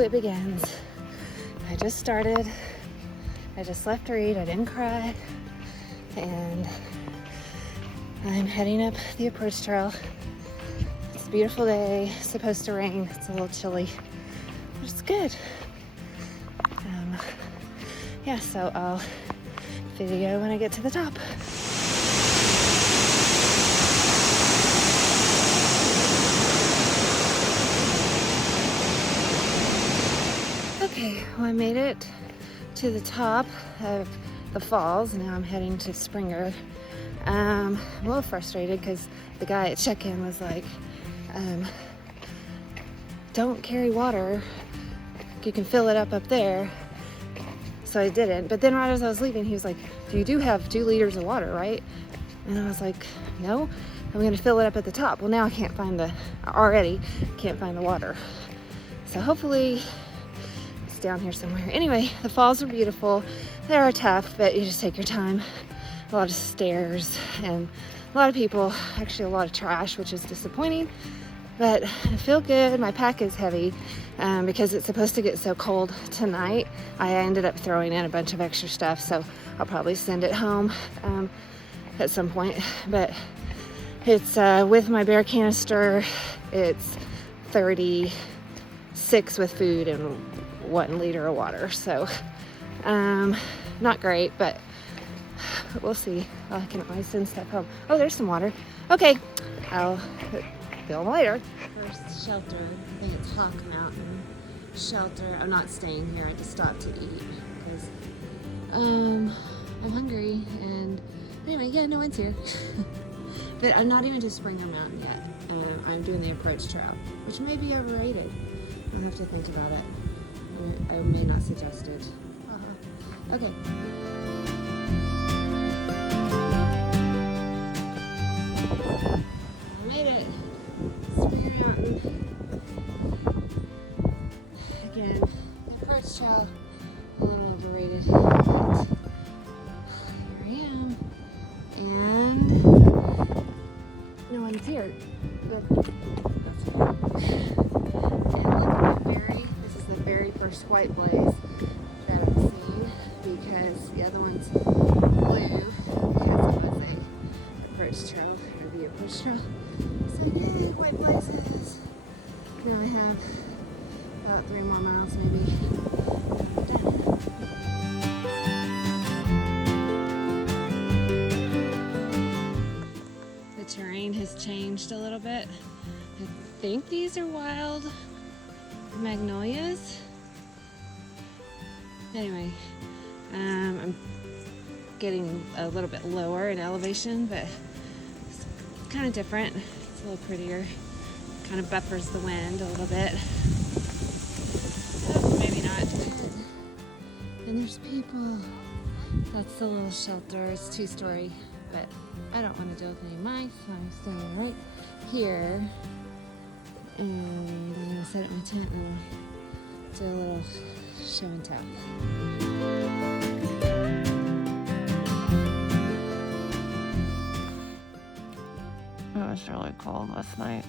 it begins. I just started. I just left to read. I didn't cry. And I'm heading up the approach trail. It's a beautiful day. It's supposed to rain. It's a little chilly. But it's good. Yeah, so I'll video when I get to the top. Okay, well, I made it to the top of the falls. Now I'm heading to Springer. I'm a little frustrated because the guy at check-in was like, don't carry water. You can fill it up there. So I didn't. But then right as I was leaving, he was like, you do have 2 liters of water, right? And I was like, no, I'm going to fill it up at the top. Well, now I can't find the water. So hopefully it's down here somewhere. Anyway, the falls are beautiful. They are tough, but you just take your time. A lot of stairs and a lot of people, actually a lot of trash, which is disappointing. But I feel good. My pack is heavy because it's supposed to get so cold tonight. I ended up throwing in a bunch of extra stuff, so I'll probably send it home at some point. But it's with my bear canister, it's 36 with food and 1 liter of water. So not great, but we'll see. I can always send stuff home. Oh, there's some water. Okay, I'll film later. First shelter, I think it's Hawk Mountain Shelter. I'm not staying here. I just stopped to eat because I'm hungry. And anyway, yeah, no one's here. But I'm not even to Springer Mountain yet. I'm doing the approach trail, which may be overrated. I'll have to think about it. I may not suggest it. Okay. I made it. Springer Mountain. Again, the approach trail, a little overrated, but here I am. And no one's here. But that's okay. And look at the berry. This is the very first white blaze that I've seen because the other one's blue because it was a approach trail, or the approach trail. So yay, white blazes. Now I have about 3 more miles maybe. The terrain has changed a little bit. I think these are wild magnolias. Anyway, I'm getting a little bit lower in elevation, but it's kind of different. It's a little prettier. Kind of buffers the wind a little bit. Oh, maybe not. And there's people. That's the little shelter. It's 2-story, but I don't want to deal with any mice, so I'm staying right here. And I'm going to set up my tent and do a little show and tell. It was really cold last night.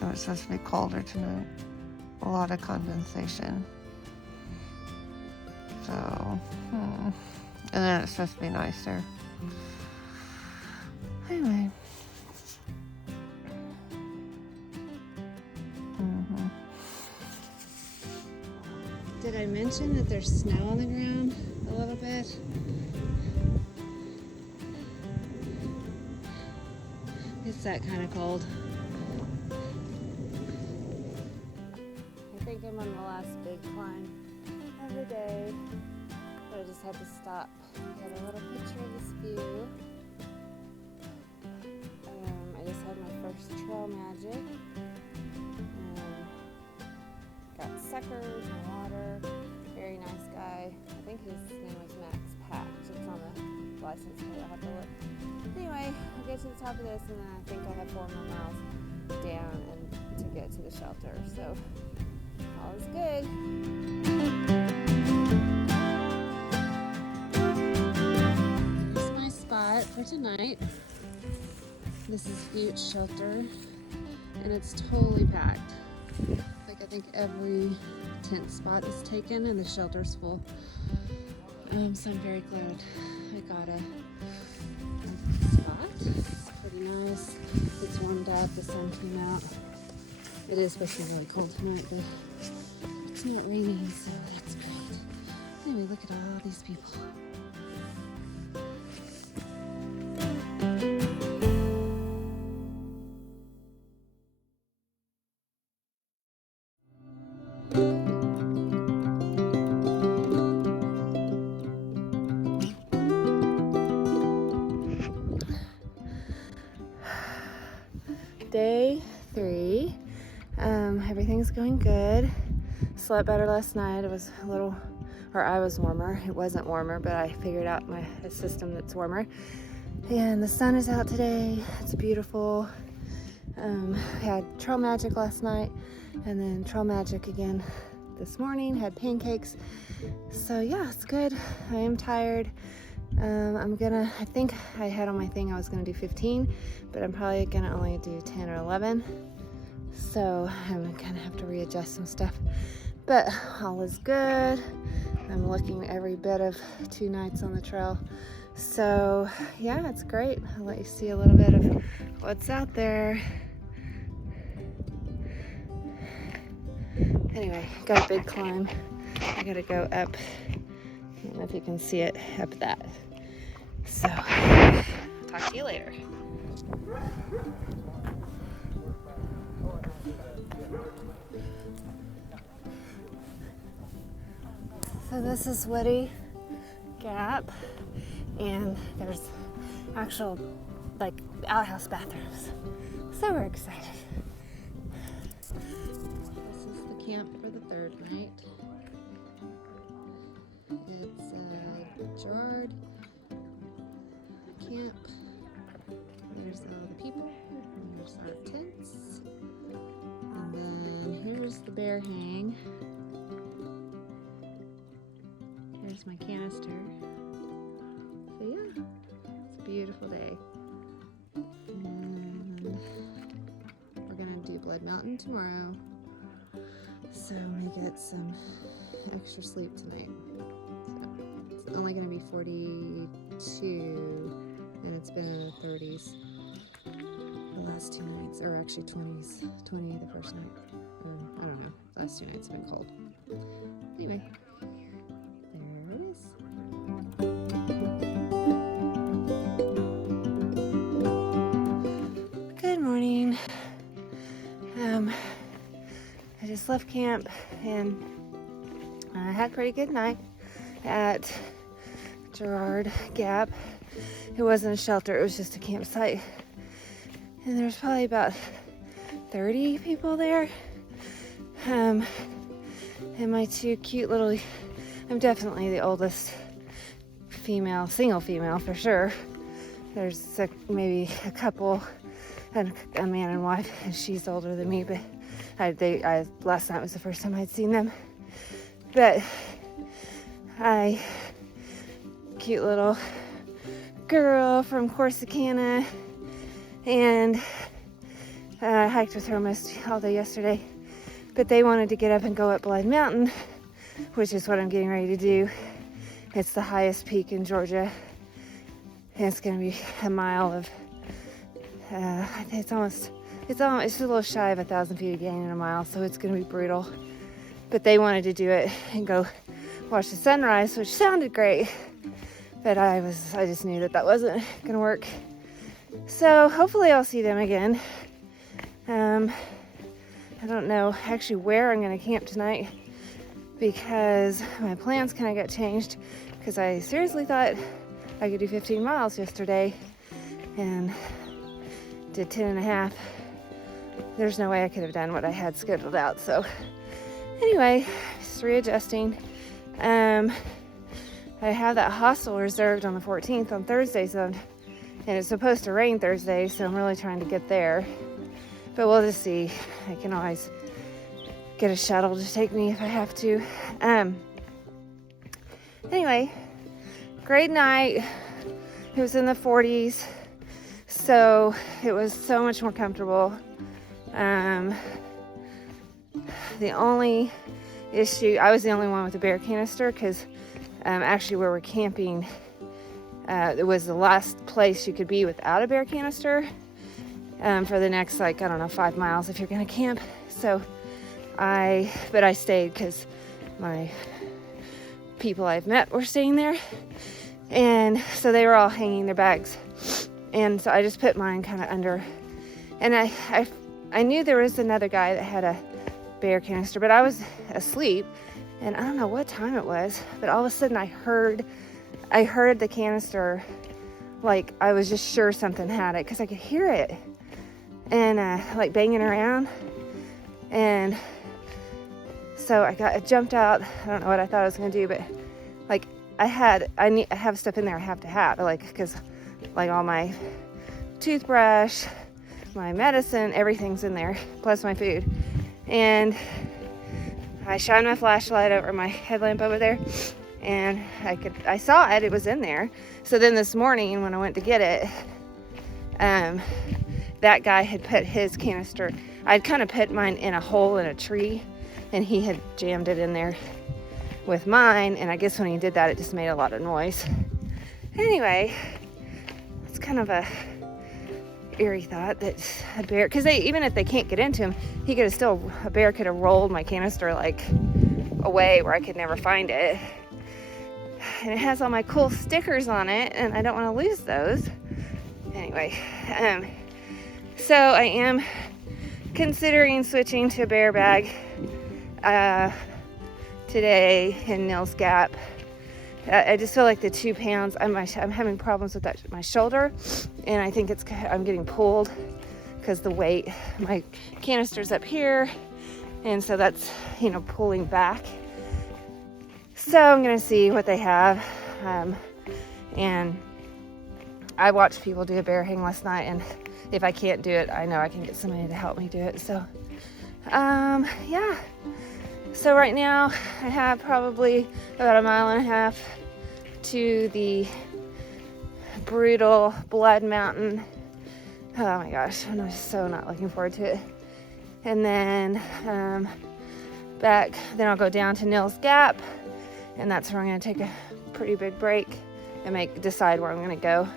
It was supposed to be colder tonight. A lot of condensation. So, and then it's supposed to be nicer. Anyway. Did I mention that there's snow on the ground a little bit? It's that kind of cold. I think I'm on the last big climb of the day, but I just had to stop to get a little picture of this view. I just had my first trail magic. Got suckers and water. Very nice guy. I think his name was Max Patch. It's on the license plate. I'll have to look. Anyway, I'll get to the top of this, and then I think I have 4 more miles down and to get to the shelter. So all is good. Here's my spot for tonight. This is Butte Shelter. and it's totally packed. Like I think every tent spot is taken and the shelter's full. So I'm very glad I got a spot. It's pretty nice. It's warmed up, the sun came out. It is supposed to be really cold tonight, but it's not raining, so that's great. Anyway, look at all these people. Day 3. Everything's going good. Slept better last night. It was I was warmer. It wasn't warmer, but I figured out a system that's warmer. And the sun is out today. It's beautiful. Had Trail Magic last night, and then Trail Magic again this morning. Had pancakes. So yeah, it's good. I am tired. I think I had on my thing I was gonna do 15, but I'm probably gonna only do 10 or 11. So I'm gonna have to readjust some stuff. But all is good. I'm looking every bit of 2 nights on the trail. So yeah, it's great. I'll let you see a little bit of what's out there. Anyway, got a big climb. I gotta go up. I don't know if you can see it up that. So, talk to you later. So this is Woody Gap, and there's actual outhouse bathrooms. So we're excited. This is the camp for the 3rd night. It's Gerard camp. There's all the people. There's our tents. And then here's the bear hang. Here's my canister. So yeah, it's a beautiful day. And we're gonna do Blood Mountain tomorrow. So I'm gonna get some extra sleep tonight. It's only going to be 42, and it's been in the 30s the last 2 nights, or actually 20s, 20 the first night. I don't know, the last 2 nights have been cold. Anyway, there it is. Good morning. I just left camp, and I had a pretty good night at Gerard Gap. It wasn't a shelter, it was just a campsite. And there's probably about 30 people there. And my 2 cute little, I'm definitely the oldest female, single female for sure. There's maybe a couple, and a man and wife, and she's older than me, but last night was the first time I'd seen them. But cute little girl from Corsicana, and I hiked with her almost all day yesterday, but they wanted to get up and go up Blood Mountain, which is what I'm getting ready to do. It's the highest peak in Georgia, and it's going to be a mile of I think it's a little shy of 1,000 feet of gain in a mile, so it's going to be brutal. But they wanted to do it and go watch the sunrise, which sounded great, but I just knew that wasn't gonna work. So hopefully I'll see them again. I don't know actually where I'm gonna camp tonight, because my plans kind of got changed, because I seriously thought I could do 15 miles yesterday and did 10 and a half. There's no way I could have done what I had scheduled out. So anyway, just readjusting. I have that hostel reserved on the 14th on Thursday, and it's supposed to rain Thursday, so I'm really trying to get there. But we'll just see. I can always get a shuttle to take me if I have to. Anyway, great night. It was in the 40s, so it was so much more comfortable. The only issue, I was the only one with a bear canister, because actually where we're camping, it was the last place you could be without a bear canister for the next, like, I don't know, 5 miles if you're gonna camp. So but I stayed because my people I've met were staying there, and so they were all hanging their bags, and so I just put mine kind of under, and I knew there was another guy that had a bear canister, but I was asleep, and I don't know what time it was, but all of a sudden I heard the canister, like I was just sure something had it, because I could hear it, and like banging around, and so I jumped out. I don't know what I thought I was gonna do, but like I have stuff in there I have to have, like, because like all my toothbrush, my medicine, everything's in there, plus my food. And I shined my flashlight over my headlamp over there, and I saw it, it was in there. So then this morning when I went to get it, that guy had put his canister, I'd kind of put mine in a hole in a tree, and he had jammed it in there with mine, and I guess when he did that, it just made a lot of noise. Anyway, it's kind of a eerie thought that a bear, because even if they can't get into him, a bear could have rolled my canister like away where I could never find it. And it has all my cool stickers on it, and I don't want to lose those. Anyway, so I am considering switching to a bear bag today in Nils Gap. I just feel like the 2 pounds, I'm having problems with my shoulder, and I think I'm getting pulled because the weight, my canister's up here, and so that's, pulling back. So I'm gonna see what they have, and I watched people do a bear hang last night, and if I can't do it, I know I can get somebody to help me do it. So yeah, so right now I have probably about 1.5 miles to the brutal Blood Mountain. Oh my gosh, I'm just so not looking forward to it. And then then I'll go down to Nils Gap, and that's where I'm going to take a pretty big break and decide where I'm going to go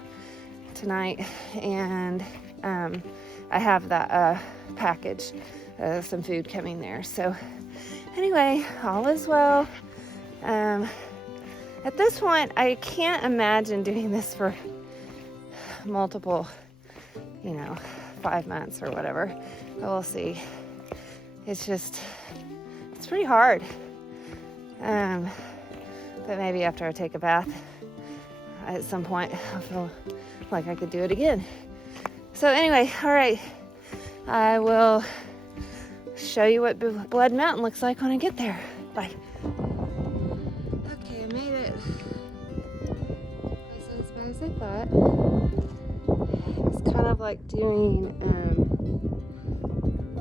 tonight. And I have that package, some food coming there. So anyway, all is well. At this point, I can't imagine doing this for multiple, 5 months or whatever. But we'll see. It's pretty hard. But maybe after I take a bath, at some point, I'll feel like I could do it again. So anyway, all right. I will show you what Blood Mountain looks like when I get there. Bye. Okay, I made it. Wasn't as bad as I thought. It's kind of like doing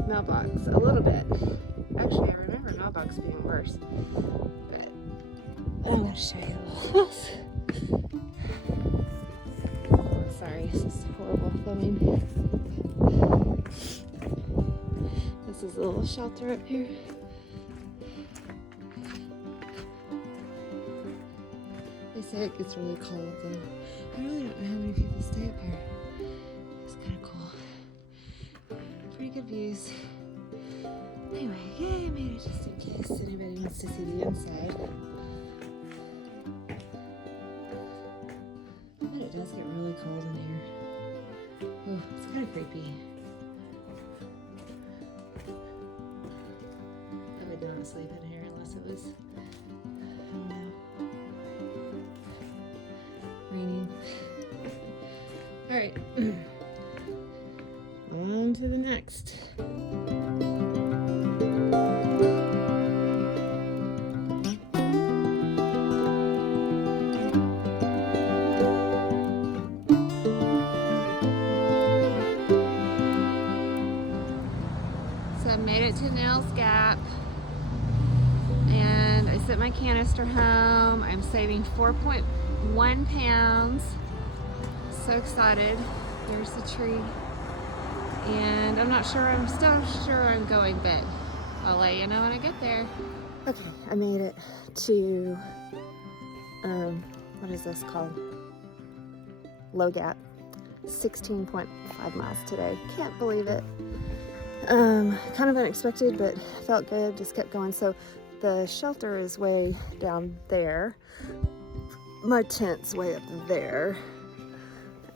mailbox a little bit. Actually, I remember mailbox being worse. But I'm going to show you the little house. Sorry, this is horrible filming. This is a little shelter up here. They say it gets really cold though. I really don't know how many people stay up here. It's kind of cool. Pretty good views. Anyway, yay, I made it just in case anybody wants to see the inside. But it does get really cold in here. Oh, it's kind of creepy. I would not sleep in here unless it was, I don't know, raining. Alright. On to the next. So I made it to Nils Gap, and I sent my canister home. I'm saving 4.1 pounds. So excited. There's the tree. And I'm not sure, I'm still sure I'm going, but I'll let you know when I get there. Okay, I made it to, what is this called? Low Gap. 16.5 miles today. Can't believe it. Kind of unexpected, but felt good. Just kept going. So the shelter is way down there. My tent's way up there.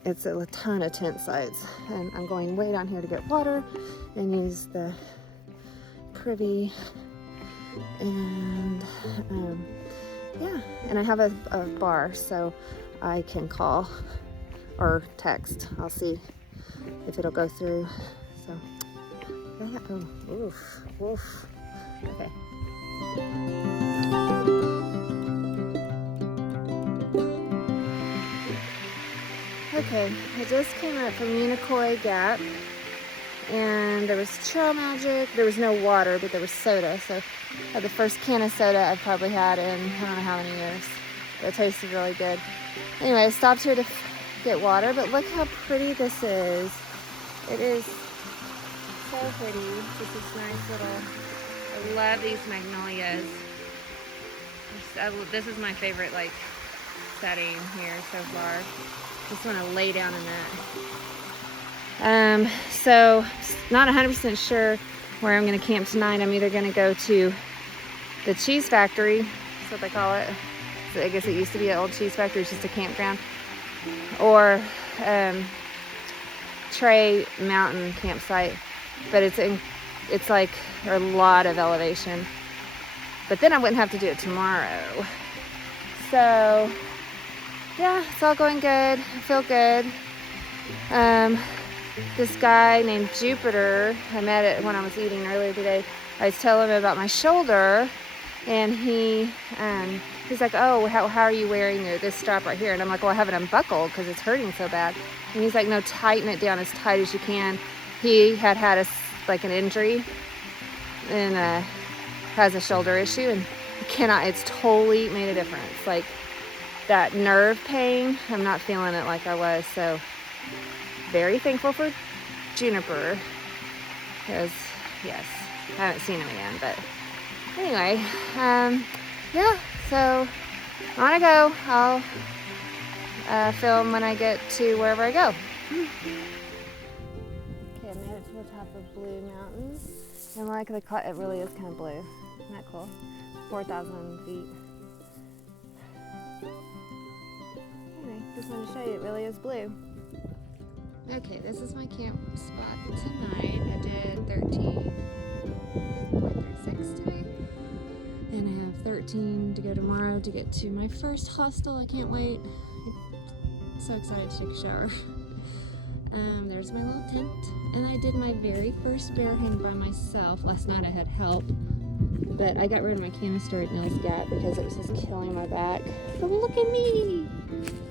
It's a ton of tent sites, and I'm going way down here to get water and use the privy. And yeah, and I have a bar, so I can call or text. I'll see if it'll go through. So yeah, oh, oof, oof. Okay. Okay, I just came up from Unicoi Gap, and there was Trail Magic. There was no water, but there was soda. So I had the first can of soda I've probably had in I don't know how many years. It tasted really good. Anyway, I stopped here to get water, but look how pretty this is. It is so pretty. This is nice little, I love these magnolias. This is my favorite like setting here so far. Just want to lay down in that. So not 100% sure where I'm going to camp tonight. I'm either going to go to the cheese factory, that's what they call it. I guess it used to be an old cheese factory, it's just a campground, or Trey Mountain campsite, but it's like a lot of elevation. But then I wouldn't have to do it tomorrow. So yeah, it's all going good. I feel good. This guy named Jupiter, I met it when I was eating earlier today. I was telling him about my shoulder, and he's like, oh, how are you wearing this strap right here? And I'm like, well, I have it unbuckled because it's hurting so bad. And he's like, no, tighten it down as tight as you can. He had an injury and has a shoulder issue, and it's totally made a difference. Like that nerve pain, I'm not feeling it like I was. So very thankful for Juniper, because yes, I haven't seen him again, but anyway, yeah, so I want to go. I'll film when I get to wherever I go. Okay, I made it to the top of Blue Mountain, and like it really is kind of blue. Isn't that cool? 4,000 feet. Anyway, just wanted to show you it really is blue. Okay, this is my camp spot tonight. I did 13.36 today, and I have 13 to go tomorrow to get to my first hostel. I can't wait. I'm so excited to take a shower. There's my little tent, and I did my very first bear hang by myself. Last night I had help, but I got rid of my canister at Nell's Gap because it was just killing my back. But look at me!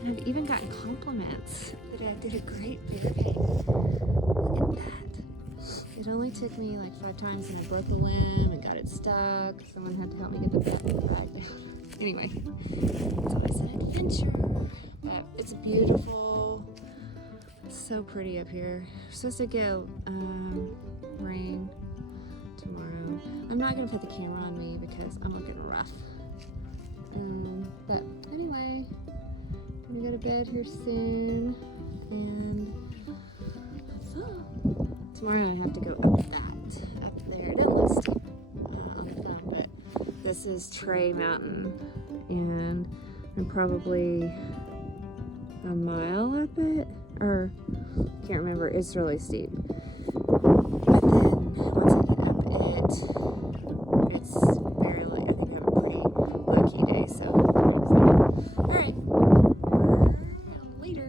And I've even gotten compliments that I did a great bear hang. Look at that. It only took me like 5 times, and I broke a limb and got it stuck. Someone had to help me get the ride down. Anyway, so it's an adventure. But it's beautiful. So pretty up here. We're supposed to get rain tomorrow. I'm not gonna put the camera on me because I'm looking rough. But anyway, I'm gonna go to bed here soon, and that's all. Tomorrow I have to go up there. It doesn't look steep on the phone, but this is Trey Mountain, and I'm probably a mile up it, or can't remember. It's really steep. But then once I get up it, it's barely. I think I have a pretty low-key day, so I'm excited. All right, later.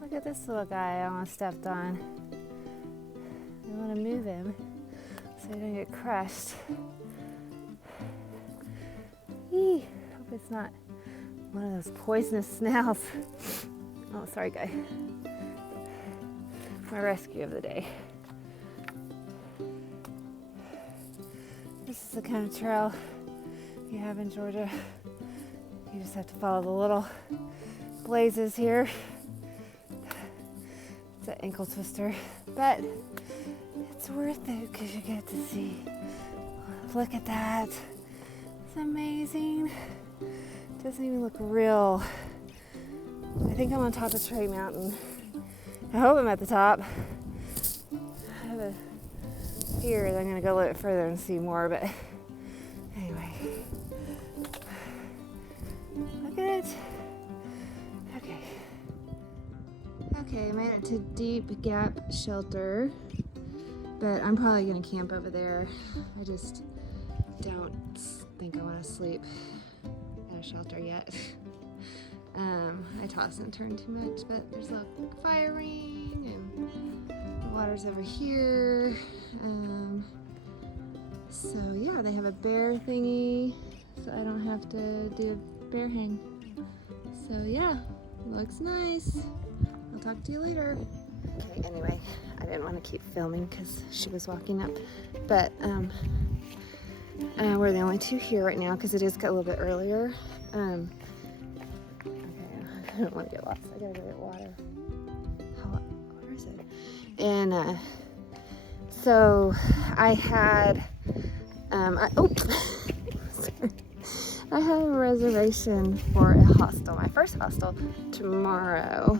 Look at this little guy I almost stepped on. I want to move him so he doesn't get crushed. Eee, hope it's not one of those poisonous snails. Oh, sorry, guy. My rescue of the day. This is the kind of trail you have in Georgia. You just have to follow the little blazes here. It's an ankle twister, but it's worth it because you get to see. Look at that. It's amazing. Doesn't even look real. I think I'm on top of Tree Mountain. I hope I'm at the top. I have a fear that I'm going to go a little bit further and see more, but anyway. Look at it. Okay, I made it to Deep Gap Shelter, but I'm probably going to camp over there. I just don't think I want to sleep at a shelter yet. I toss and turn too much, but there's a fire ring and the water's over here. So yeah, they have a bear thingy, so I don't have to do a bear hang. So yeah, looks nice. I'll talk to you later. Okay, anyway, I didn't want to keep filming because she was walking up, but we're the only two here right now because it is a little bit earlier. Okay, I don't want to get lost. I gotta go get water. Where is it? And so I had I have a reservation for a hostel, my first hostel, tomorrow.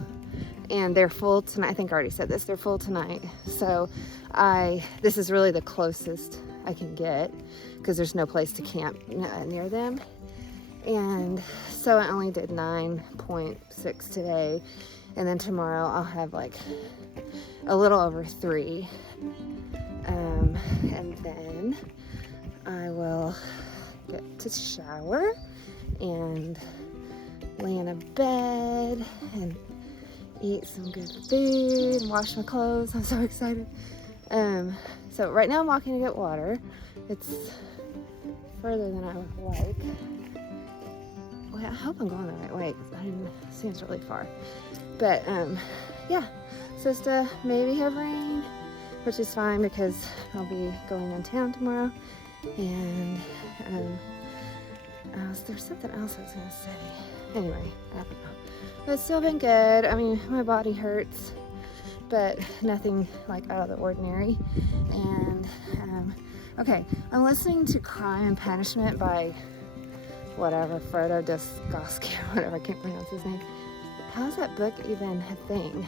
And they're full tonight. I think I already said this. They're full tonight. So this is really the closest I can get because there's no place to camp near them. And so I only did 9.6 today. And then tomorrow I'll have like a little over 3. And then I will get to shower and lay in a bed and eat some good food and wash my clothes. I'm so excited. So right now I'm walking to get water. It's further than I would like. Well, I hope I'm going the right way. It seems really far. But yeah, supposed to maybe have rain, which is fine because I'll be going in town tomorrow. And there's something else I was gonna say. Anyway, I don't know. But it's still been good. I mean, my body hurts, but nothing like out of the ordinary. And okay, I'm listening to Crime and Punishment by whatever, Frodo Dostoevsky or whatever, I can't pronounce his name. How is that book even a thing?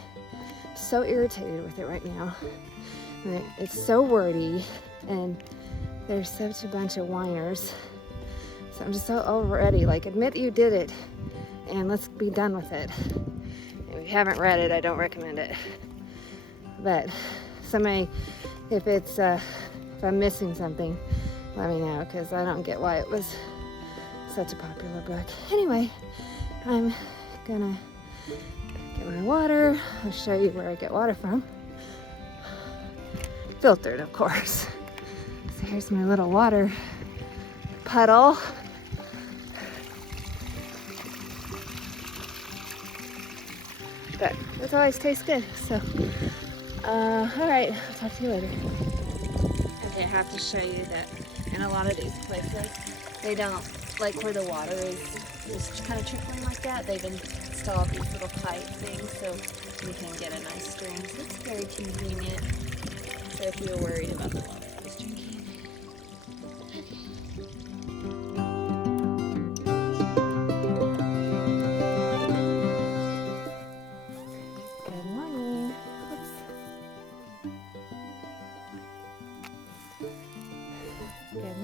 I'm so irritated with it right now. I mean, it's so wordy and there's such a bunch of whiners. So I'm just so already like, admit you did it and let's be done with it. If you haven't read it, I don't recommend it. But somebody, if I'm missing something, let me know because I don't get why it was such a popular book. Anyway, I'm gonna get my water. I'll show you where I get water from. Filtered, of course. So here's my little water puddle. But it always tastes good. So, all right, I'll talk to you later. Okay, I have to show you that in a lot of these places, they don't, like where the water is just kind of trickling like that, they've installed these little pipe things so you can get a nice stream. So it's very convenient. So if you're worried about the water I was drinking. Good morning. Oops. Good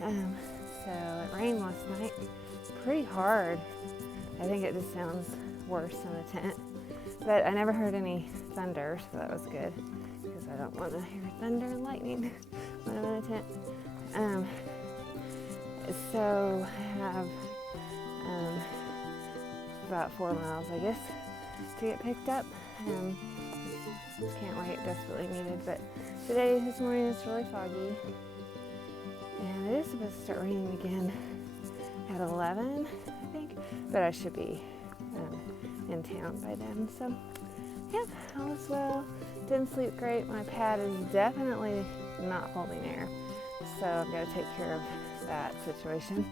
morning. So it rained last night pretty hard. I think it just sounds worse in the tent. But I never heard any thunder, so that was good. Because I don't want to hear thunder and lightning when I'm in a tent. So I have about 4 miles, I guess, to get picked up. Can't wait, desperately needed. But this morning, it's really foggy. And it is supposed to start raining again at 11, I think. But I should be in town by then. So, yeah, all is well. Didn't sleep great. My pad is definitely not holding air. So I've got to take care of that situation.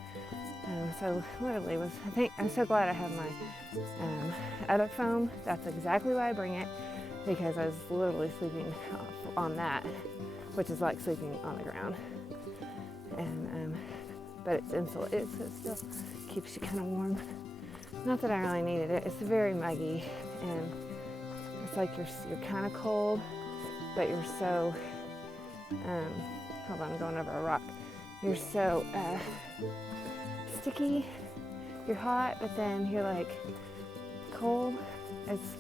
so literally I'm so glad I have my other foam. That's exactly why I bring it, because I was literally sleeping on that, which is like sleeping on the ground. And but it's insulated, so it still keeps you kind of warm. Not that I really needed it. It's very muggy, and it's like you're kind of cold, but you're so hold on, I'm going over a rock. You're so sticky. You're hot, but then you're like cold. It's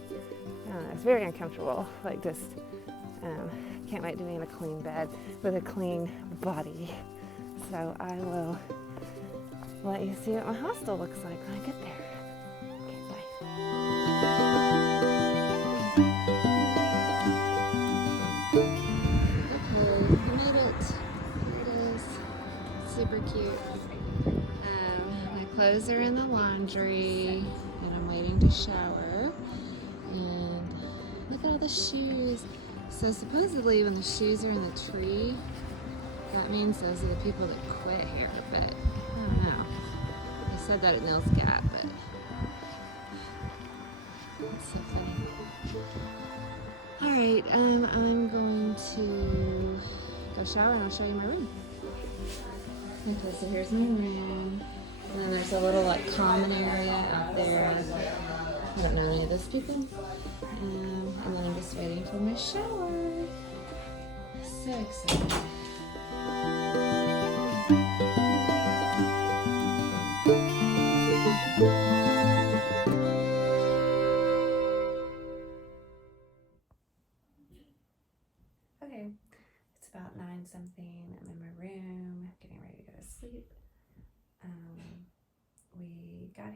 very uncomfortable. Like just can't wait to be in a clean bed with a clean body. So I will let you see what my hostel looks like when I get there. Okay, bye. Okay, we made it. Here it is. Super cute. My clothes are in the laundry, and I'm waiting to shower. And look at all the shoes. So supposedly when the shoes are in the tree, that means those are the people that quit here, but I don't know. They said that at Nils Gap, but it's so funny. Alright, I'm going to go shower and I'll show you my room. Okay, so here's my room. And then there's a little like common area out there. I don't know any of those people. And then I'm just waiting for my shower. So excited. Okay, it's about 9 something. I'm in my room, getting ready to go to sleep. We got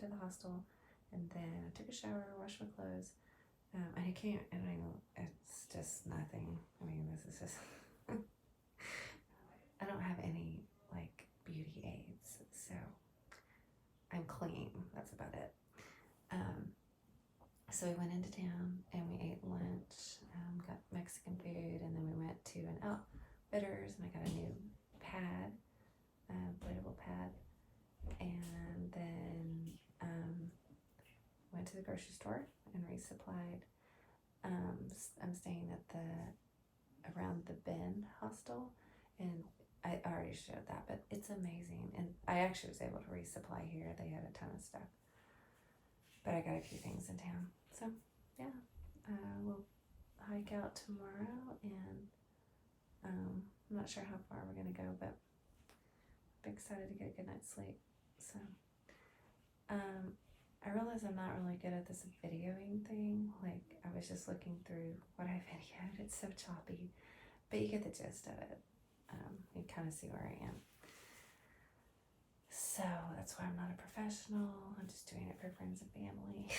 to the hostel, and then I took a shower, washed my clothes. I can't, and I know it's just nothing. I mean, this is just, I don't have any like beauty aids, so I'm clean. That's about it. So we went into town and we ate lunch, got Mexican food, and then we went to an Outfitters and I got a new pad, inflatable pad, and then went to the grocery store and resupplied. I'm staying at around the Bend hostel, and I already showed that, but it's amazing, and I actually was able to resupply here. They had a ton of stuff, but I got a few things in town. So yeah, we'll hike out tomorrow, and I'm not sure how far we're gonna go, but I'm excited to get a good night's sleep. So I realize I'm not really good at this videoing thing. Like, I was just looking through what I videoed. It's so choppy, but you get the gist of it. You kind of see where I am. So that's why I'm not a professional. I'm just doing it for friends and family.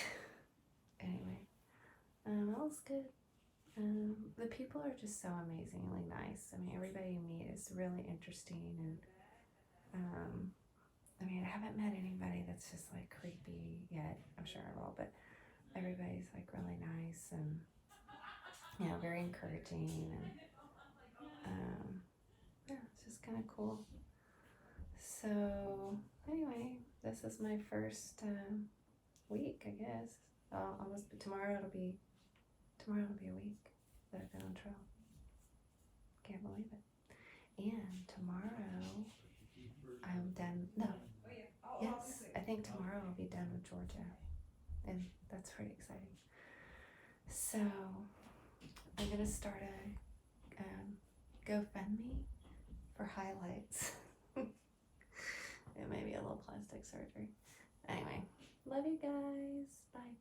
Anyway, all's good. The people are just so amazingly nice. I mean, everybody you meet is really interesting, and I mean, I haven't met anybody that's just like creepy yet. I'm sure I will, but everybody's like really nice and, you know, very encouraging, and yeah, it's just kind of cool. So anyway, this is my first week, I guess. Tomorrow it'll be a week that I've been on trail. Can't believe it. And tomorrow I'm done. No, yes, I think tomorrow I'll be done with Georgia, and that's pretty exciting. So I'm gonna start a GoFundMe for highlights. It may be a little plastic surgery. Anyway, love you guys. Bye.